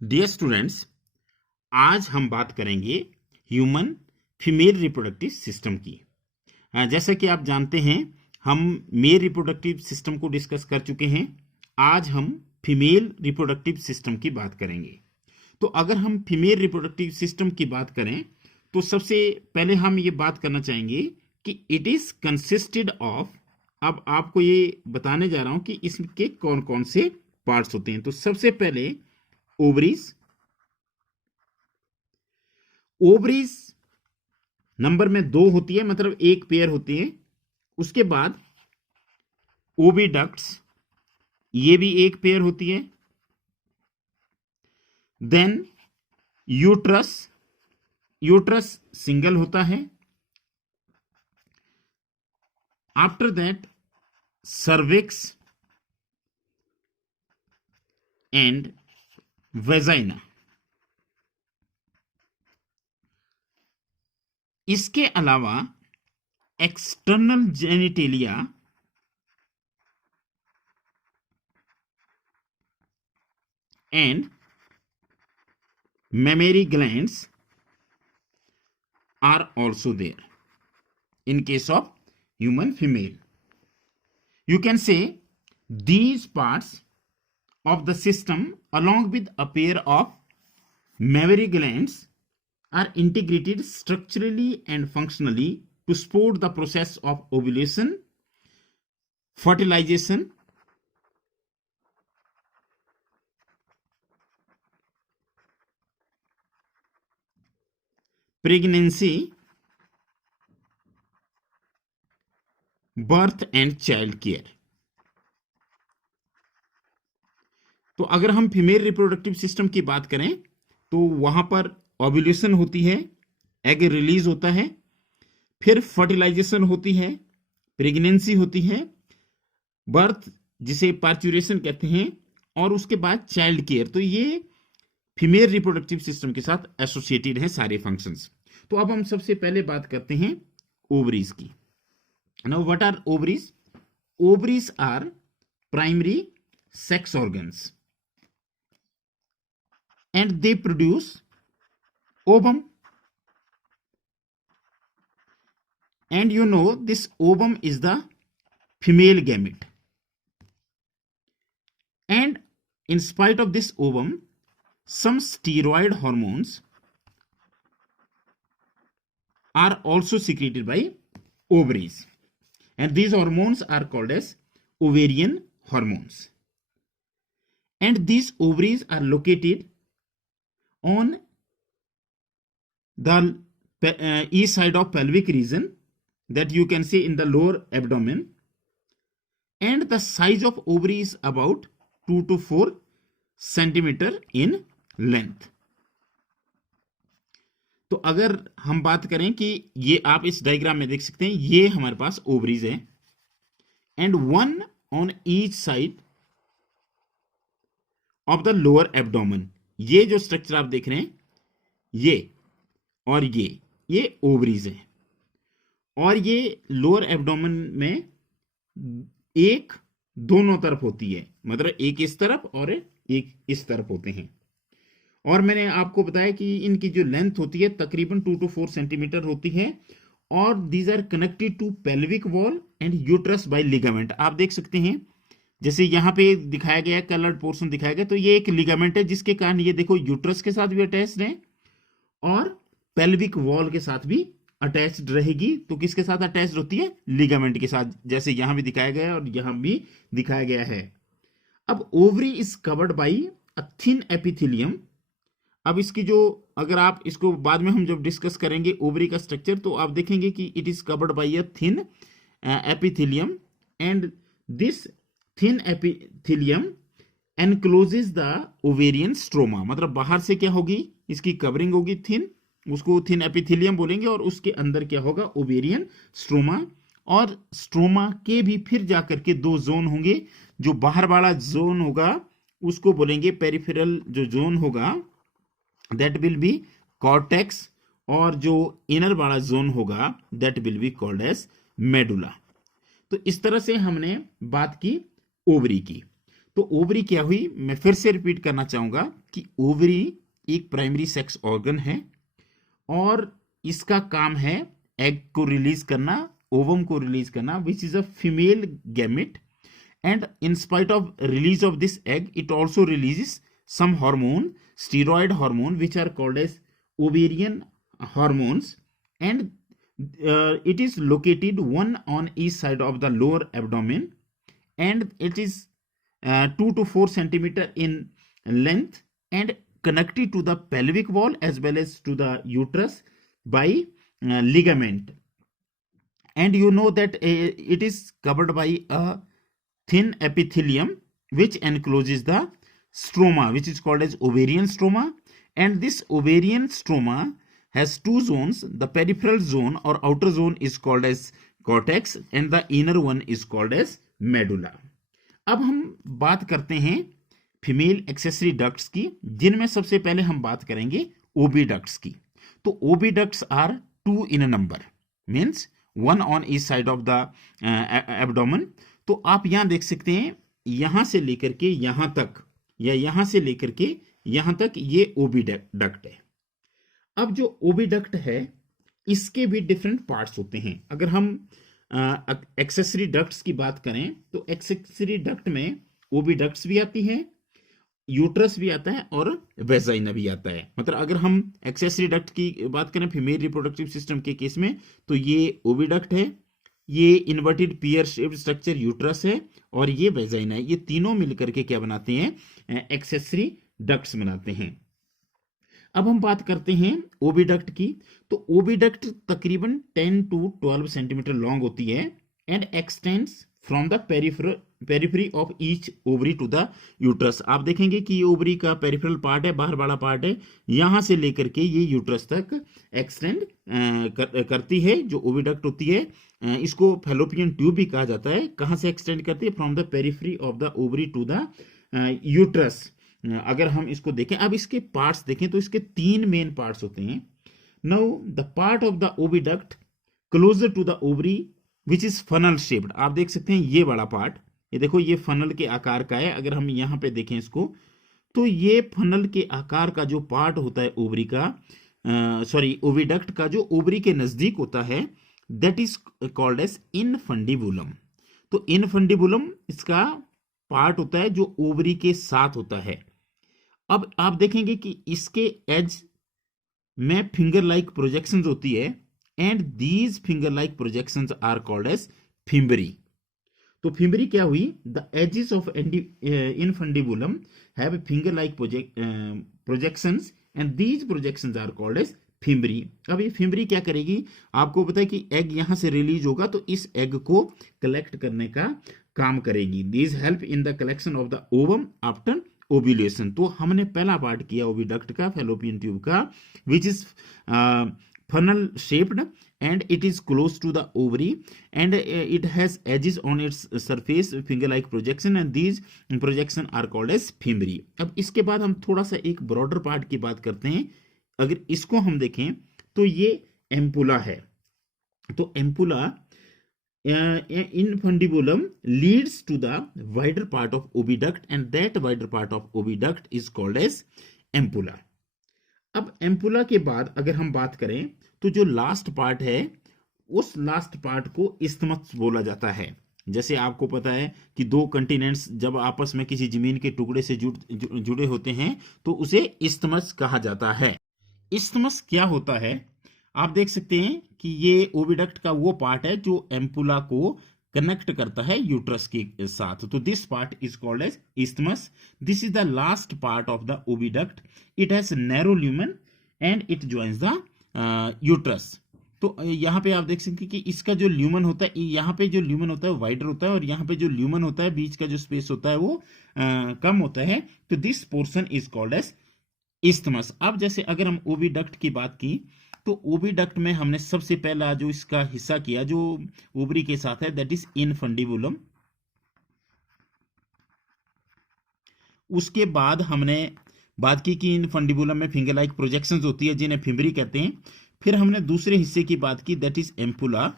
Dear students, आज हम बात करेंगे ह्यूमन फीमेल रिप्रोडक्टिव सिस्टम की। जैसा कि आप जानते हैं, हम मेल रिप्रोडक्टिव सिस्टम को डिस्कस कर चुके हैं। आज हम फीमेल रिप्रोडक्टिव सिस्टम की बात करेंगे। तो अगर हम फीमेल रिप्रोडक्टिव सिस्टम की बात करें तो सबसे पहले हम ये बात करना चाहेंगे कि इट इज कंसिस्टेड ऑफ। अब आपको ये बताने जा रहा हूं कि इसके कौन कौन से पार्ट्स होते हैं। तो सबसे पहले ओवरीज। ओवरीज नंबर में 2 होती है, मतलब एक पेयर होती है। उसके बाद ओविडक्ट्स, ये भी एक पेयर होती है। देन यूट्रस, यूट्रस सिंगल होता है। After that cervix and vagina. इसके अलावा external genitalia and mammary glands are also there in case of human female. You can say these parts of the system along with a pair of mammary glands are integrated structurally and functionally to support the process of ovulation, fertilization, pregnancy, birth and child care. तो अगर हम female reproductive system की बात करें तो वहां पर ovulation होती है, एग रिलीज होता है, फिर फर्टिलाइजेशन होती है, प्रेगनेंसी होती है, बर्थ जिसे पार्चुरेशन कहते हैं, और उसके बाद चाइल्ड केयर। तो ये फीमेल रिप्रोडक्टिव सिस्टम के साथ एसोसिएटेड है सारे फंक्शंस। तो अब हम सबसे पहले बात करते हैं ओवरीज की। Now what are ovaries? Ovaries are primary sex organs and they produce ovum, and you know this ovum is the female gamete, and in spite of this ovum some steroid hormones are also secreted by ovaries, and these hormones are called as ovarian hormones, and these ovaries are located on the east side of pelvic region, that you can see in the lower abdomen, and the size of ovary is about 2 to 4 centimeter in length. तो अगर हम बात करें कि ये आप इस diagram में देख सकते हैं, ये हमारे पास ओवरीज है, and one on each side of the lower abdomen. ये जो स्ट्रक्चर आप देख रहे हैं, ये और ये ओवरीज है, और ये लोअर एब्डोमेन में एक दोनों तरफ होती है, मतलब एक इस तरफ और एक इस तरफ होते हैं। और मैंने आपको बताया कि इनकी जो लेंथ होती है तकरीबन 2 to 4 सेंटीमीटर होती है, और these are connected to pelvic wall and uterus by ligament. आप देख सकते हैं जैसे यहां पे दिखाया गया, कलर्ड पोर्शन दिखाया गया, तो ये एक लिगामेंट है जिसके कारण ये देखो यूट्रस के साथ भी अटैच्ड है और पेल्विक वॉल के साथ भी अटैच्ड रहेगी। तो किसके साथ अटैच्ड होती है? लिगामेंट के साथ, जैसे यहां भी दिखाया गया है और यहां भी दिखाया गया है। अब ovary is covered by a thin epithelium. अब इसकी जो, अगर आप इसको बाद में हम जब डिस्कस करेंगे ओवरी का स्ट्रक्चर, तो आप देखेंगे कि it is covered by a thin epithelium, and this thin epithelium encloses the ovarian stroma. मतलब बाहर से क्या होगी, इसकी कवरिंग होगी थिन, उसको थिन एपिथेलियम बोलेंगे, और उसके अंदर क्या होगा, ओवेरियन स्ट्रोमा। और स्ट्रोमा के भी फिर जाकर के 2 जोन होंगे। जो बाहर वाला जोन होगा उसको बोलेंगे पेरिफेरल, जो जोन होगा दैट विल बी कॉर्टेक्स, और जो इनर वाला जोन होगा that will be called as medulla. तो इस तरह से हमने बात की ओवरी की। तो ओवरी क्या हुई, मैं फिर से रिपीट करना चाहूंगा कि ओवरी एक प्राइमरी सेक्स ऑर्गन है और इसका काम है एग को रिलीज करना, ओवम को रिलीज करना, which is a female gamete, and in spite of release of this egg it also releases some hormone, steroid hormone, which are called as ovarian hormones, and it is located one on each side of the lower abdomen, and it is 2 to 4 centimeter in length and connected to the pelvic wall as well as to the uterus by ligament. And you know that it is covered by a thin epithelium which encloses the stroma, which is called as ovarian stroma, and this ovarian stroma has two zones. The peripheral zone or outer zone is called as cortex and the inner one is called as medulla. अब हम बात करते हैं female accessory ducts की, जिनमें सबसे पहले हम बात करेंगे ओबीडक्ट्स की। तो ओबीडक्ट्स are 2 in number, means 1 on each side of the abdomen. तो आप यहां देख सकते हैं, यहां से लेकर के यहां तक या यहां से लेकर के यहां तक ये ओबीडक्ट है। अब जो ओबीडक्ट है इसके भी डिफरेंट पार्ट्स होते हैं। अगर हम एक्सेसरी डक्ट्स की बात करें तो एक्सेसरी डक्ट में ओबीडक्ट्स भी आती है, यूट्रस भी आता है और वेजाइना भी आता है। मतलब अगर हम एक्सेसरी डक्ट की बात करें फीमेल रिप्रोडक्टिव सिस्टम के केस में, तो ये ओबीडक्ट है, ये inverted pear shaped structure uterus है और ये वेजाइना है। ये तीनों मिलकर के क्या बनाते हैं, एक्सेसरी डक्ट्स बनाते हैं। अब हम बात करते हैं ओबीडक्ट की। तो ओबीडक्ट तकरीबन 10 to 12 सेंटीमीटर लॉन्ग होती है and extends from the periphery of each ovary to the uterus. आप देखेंगे कि ये ओवरी का पेरिफेरल पार्ट है, बाहर वाला पार्ट है, यहां से लेकर के ये यूट्रस तक एक्सटेंड करती है जो ओविडक्ट होती है। इसको फैलोपियन ट्यूब भी कहा जाता है। कहां से एक्सटेंड करती है, from the periphery of the ovary to the uterus. अगर हम इसको देखें, अब इसके पार्ट्स देखें तो इसके 3 मेन पार्ट्स होते हैं। Now the part of the oviduct closer to the ovary which is funnel shaped. आप देख सकते हैं ये बड़ा पार्ट, ये देखो ये फनल के आकार का है। अगर हम यहां पे देखें इसको, तो ये फनल के आकार का जो पार्ट होता है ओवरी का, ओविडक्ट का जो ओवरी के नजदीक होता है, that is called as infundibulum. तो इनफंडिबुलम इसका पार्ट होता है जो ओवरी के साथ होता है। अब आप देखेंगे कि इसके एज में फिंगर लाइक प्रोजेक्शंस होती है and these finger like projections are called as fimbriae. तो फिम्बरी क्या हुई, the edges of infundibulum have finger like projections and these projections are called as fimbriae. अब ये फिम्बरी क्या करेगी, आपको पता है कि एग यहां से रिलीज होगा तो इस एग को कलेक्ट करने का काम करेगी। These help in the collection of the ovum after ovulation. तो हमने पहला पार्ट किया ओविडक्ट का, फैलोपियन ट्यूब का, which is funnel shaped and it is close to the ovary and it has edges on its surface, finger like projection, and these projection are called as fimbri. अब इसके बाद हम थोड़ा सा एक broader part की बात करते हैं। अगर इसको हम देखें तो ये एम्पुला है। तो ampulla infundibulum leads to the wider part of oviduct and that wider part of oviduct is called as ampulla. अब एम्पुला के बाद अगर हम बात करें तो जो लास्ट पार्ट है उस लास्ट पार्ट को इस्थमस बोला जाता है। जैसे आपको पता है कि 2 कंटिनेंट्स जब आपस में किसी जमीन के टुकड़े से जुड़े होते हैं तो उसे इस्थमस कहा जाता है। इस्थमस क्या होता है, आप देख सकते हैं कि ये ओविडक्ट का वो पार्ट है जो एम्पुला को कनेक्ट करता है यूट्रस के साथ। तो this part is called as isthmus. This is the last part of the oviduct. It has narrow lumen and it joins the uterus. तो यहाँ पे आप देख सकते हैं कि इसका जो ल्यूमन होता है, यहाँ पे जो ल्यूमन होता है वाइडर होता है और यहाँ पे जो ल्यूमन होता है बीच का जो स्पेस होता है वो कम होता है। तो this portion is called as isthmus. अब जैसे अगर हम ओविडक्ट की बात की तो ओविडक्ट में हमने सबसे पहला जो इसका हिस्सा किया जो ओवरी के साथ है दैट इज इनफंडिबुलम। उसके बाद हमने बात की कि इनफंडिबुलम में फिंगर लाइक प्रोजेक्शंस होती है जिन्हें फिम्बरी कहते हैं। फिर हमने दूसरे हिस्से की बात की दैट इज एम्पुला,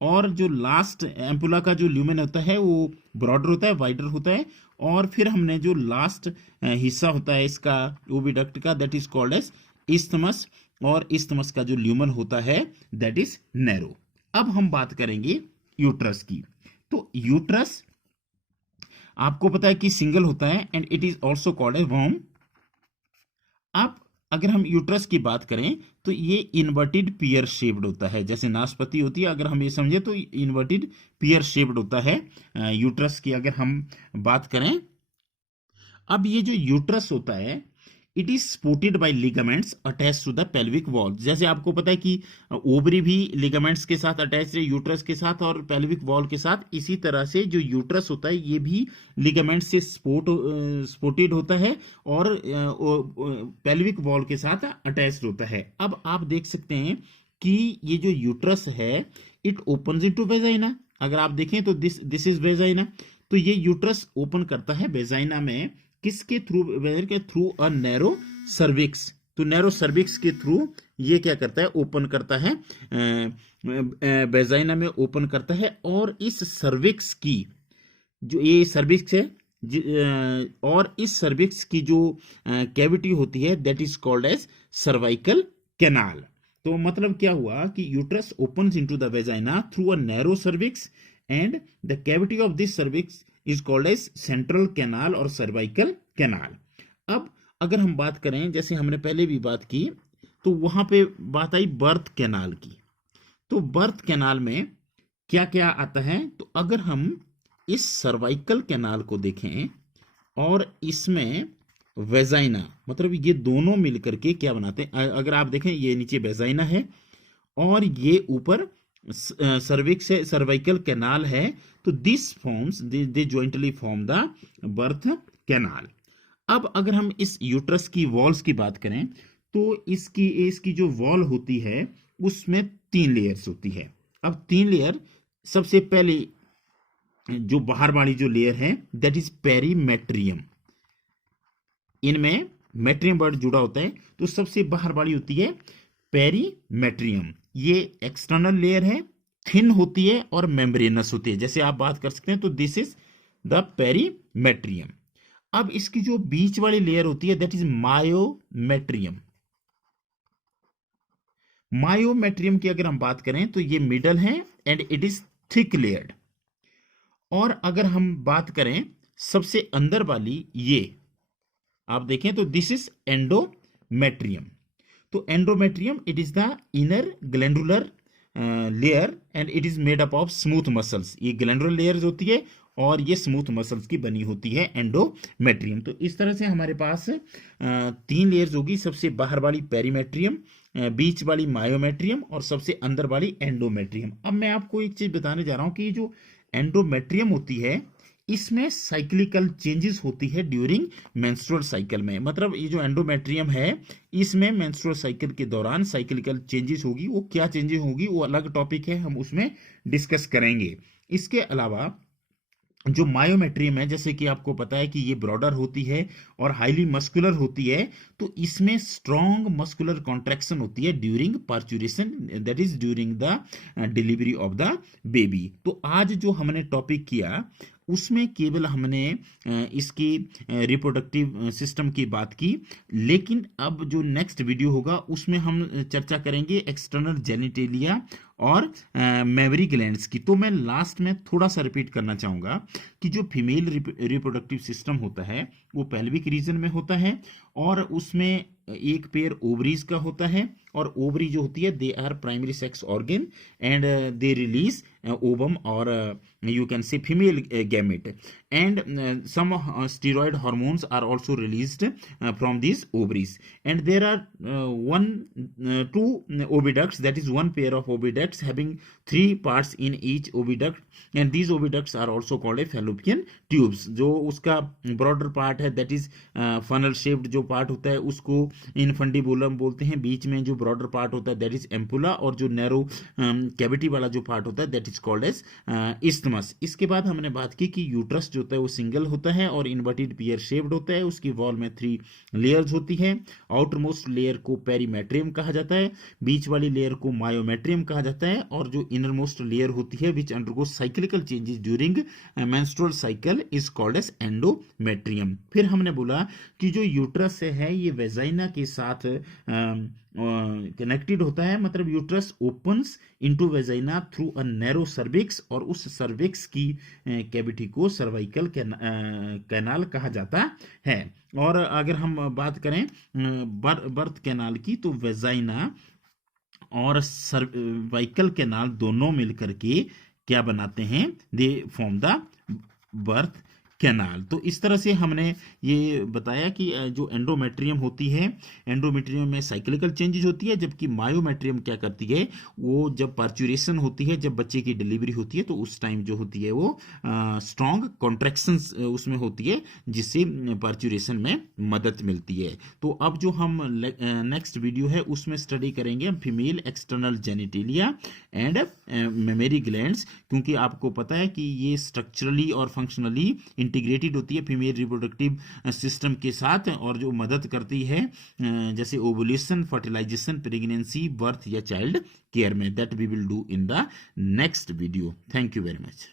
और जो लास्ट एम्पुला का जो ल्यूमेन होता है वो ब्रॉडर होता है, वाइडर होता है, और फिर हमने जो लास्ट हिस्सा होता है इसका ओविडक्ट का, that is called as isthmus, और इस्थमस का जो ल्यूमन होता है दैट इज नैरो। अब हम बात करेंगे यूट्रस की। तो यूट्रस आपको पता है कि सिंगल होता है and it is also called a worm. अब अगर हम यूट्रस की बात करें तो ये इन्वर्टेड पियर शेप्ड होता है, जैसे नाशपाती होती है, अगर हम ये समझे तो इन्वर्टेड पियर शेप्ड होता है यूट्रस की अगर हम बात करें। अब ये जो यूट्रस होता है it is supported by ligaments attach to the pelvic wall. जैसे आपको पता है कि ओवरी भी लिगामेंट्स के साथ अटैच है यूट्रस के साथ और पेल्विक वॉल के साथ, इसी तरह से जो यूट्रस होता है ये भी लिगामेंट से सपोर्टेड होता है और पेल्विक वॉल के साथ अटैच्ड होता है। अब आप देख सकते हैं कि ये जो यूट्रस है इट ओपन्स इनटू वेजाइना। अगर आप देखें तो दिस इज वेजाइना, तो ये यूट्रस ओपन करता है वेजाइना में, किसके थ्रू? के थ्रू अ नैरो सर्विक्स। तो नैरो सर्विक्स के थ्रू ये क्या करता है? ओपन करता है, वेजाइना में ओपन करता है। और इस सर्विक्स की जो ये सर्विक्स है और इस सर्विक्स की जो कैविटी होती है that is called as cervical canal. तो मतलब क्या हुआ कि uterus opens into the vagina through a narrow cervix and the cavity of this cervix is called as central canal और सर्वाइकल कैनाल। अब अगर हम बात करें, जैसे हमने पहले भी बात की, तो वहां पे बात आई बर्थ कैनाल की। तो बर्थ कैनाल में क्या क्या आता है? तो अगर हम इस सर्वाइकल कैनाल को देखें और इसमें वेजाइना, मतलब ये दोनों मिलकर के क्या बनाते हैं? अगर आप देखें ये नीचे वेजाइना है और ये ऊपर सर्विक्स है, सर्वाइकल कैनाल है, तो this forms they jointly form the birth canal. अब अगर हम इस यूट्रस की वॉल्स की बात करें तो इसकी जो वॉल होती है उसमें 3 लेयर्स होती है। अब 3 लेयर, सबसे पहले जो बाहर वाली जो लेयर है दैट इज पेरीमेट्रियम। इनमें मेट्रियम वर्ड जुड़ा होता है, तो सबसे बाहर वाली होती है पेरीमेट्रियम। ये एक्सटर्नल लेयर है, थिन होती है और मेम्ब्रेनस होती है। जैसे आप बात कर सकते हैं तो दिस इज द पेरीमेट्रियम। अब इसकी जो बीच वाली लेयर होती है दैट इज मायोमेट्रियम। मायोमेट्रियम की अगर हम बात करें तो ये मिडल है and it is thick layered. और अगर हम बात करें सबसे अंदर वाली, ये आप देखें तो दिस इज एंडोमेट्रियम। तो endometrium it is the inner glandular layer and it is made up of smooth muscles. ये ग्लैंडुलर लेयर्स होती है और ये स्मूथ मसल्स की बनी होती है एंडोमेट्रियम। तो इस तरह से हमारे पास 3 लेयर्स होगी, सबसे बाहर वाली पेरीमेट्रियम, बीच वाली मायोमेट्रियम और सबसे अंदर वाली एंडोमेट्रियम। अब मैं आपको एक चीज बताने जा रहा हूं कि जो एंडोमेट्रियम होती है इसमें साइक्लिकल चेंजेस होती है ड्यूरिंग मेंस्ट्रुअल साइकिल में। मतलब ये जो एंडोमेट्रियम है इसमें मेंस्ट्रुअल साइकिल के दौरान साइक्लिकल चेंजेस होगी। वो क्या चेंजेस होगी वो अलग टॉपिक है, हम उसमें डिस्कस करेंगे। इसके अलावा जो मायोमेट्रियम है, जैसे कि आपको पता है कि ये ब्रॉडर होती है और हाईली मस्कुलर होती है, तो इसमें स्ट्रॉन्ग मस्कुलर कॉन्ट्रैक्शन होती है during parturition, that is during the delivery of the baby. तो आज जो हमने टॉपिक किया उसमें केवल हमने इसकी रिप्रोडक्टिव सिस्टम की बात की, लेकिन अब जो नेक्स्ट वीडियो होगा उसमें हम चर्चा करेंगे एक्सटर्नल जेनिटेलिया और मेमरी ग्लैंड्स की। तो मैं लास्ट में थोड़ा सा रिपीट करना चाहूँगा कि जो फीमेल रिप्रोडक्टिव सिस्टम होता है वो पेल्विक रीजन में होता है और उसमें एक पेयर ओवरीज का होता है, और ओवरी जो होती है they are primary sex organ and they release ovum और you can say female gamete, and some steroid hormones are also released from these ovaries, and there are two oviducts, that is one pair of oviducts having 3 parts in each oviduct, and these oviducts are also called a fallopian tubes। जो उसका broader part है that is funnel shaped जो part होता है उसको infundibulum बोलते हैं, बीच में जो broader part होता है that is ampulla, और जो narrow cavity वाला जो part होता है that is is called as isthmus. इसके बाद हमने बात की कि यूट्रस जो होता है वो सिंगल होता है और इन्वर्टेड पियर शेप्ड होता है, उसकी वॉल में 3 लेयर्स होती है। आउटर मोस्ट लेयर को पेरीमेट्रियम कहा जाता है, बीच वाली लेयर को मायोमेट्रियम कहा जाता है, और जो इनर मोस्ट लेयर होती है which undergo cyclical changes during menstrual cycle is called as endometrium. फिर हमने बोला कि जो यूट्रस है ये वेजाइना के साथ कनेक्टेड होता है, मतलब uterus opens into vagina through a narrow cervix, और उस सर्विक्स की कैविटी को सर्वाइकल कैनाल कहा जाता है। और अगर हम बात करें बर्थ कैनाल की, तो वेजाइना और सर्वाइकल कैनाल दोनों मिलकर के क्या बनाते हैं, they form the birth canal. तो इस तरह से हमने ये बताया कि जो एंडोमेट्रियम होती है, एंडोमेट्रियम में साइक्लिकल चेंजेस होती है, जबकि मायोमेट्रियम क्या करती है, वो जब पार्चुरेशन होती है, जब बच्चे की डिलीवरी होती है, तो उस टाइम जो होती है वो स्ट्रॉन्ग कॉन्ट्रैक्शंस उसमें होती है, जिससे पार्चुरेशन में मदद मिलती है। तो अब जो हम नेक्स्ट वीडियो है उसमें स्टडी करेंगे हम female external genitalia and mammary glands, क्योंकि आपको पता है कि ये स्ट्रक्चरली और फंक्शनली इंटीग्रेटेड होती है फीमेल रिप्रोडक्टिव सिस्टम के साथ, और जो मदद करती है जैसे ओवुलेशन, फर्टिलाइजेशन, प्रेगनेंसी, बर्थ या चाइल्ड केयर में। That we will do in the next video. Thank you very much.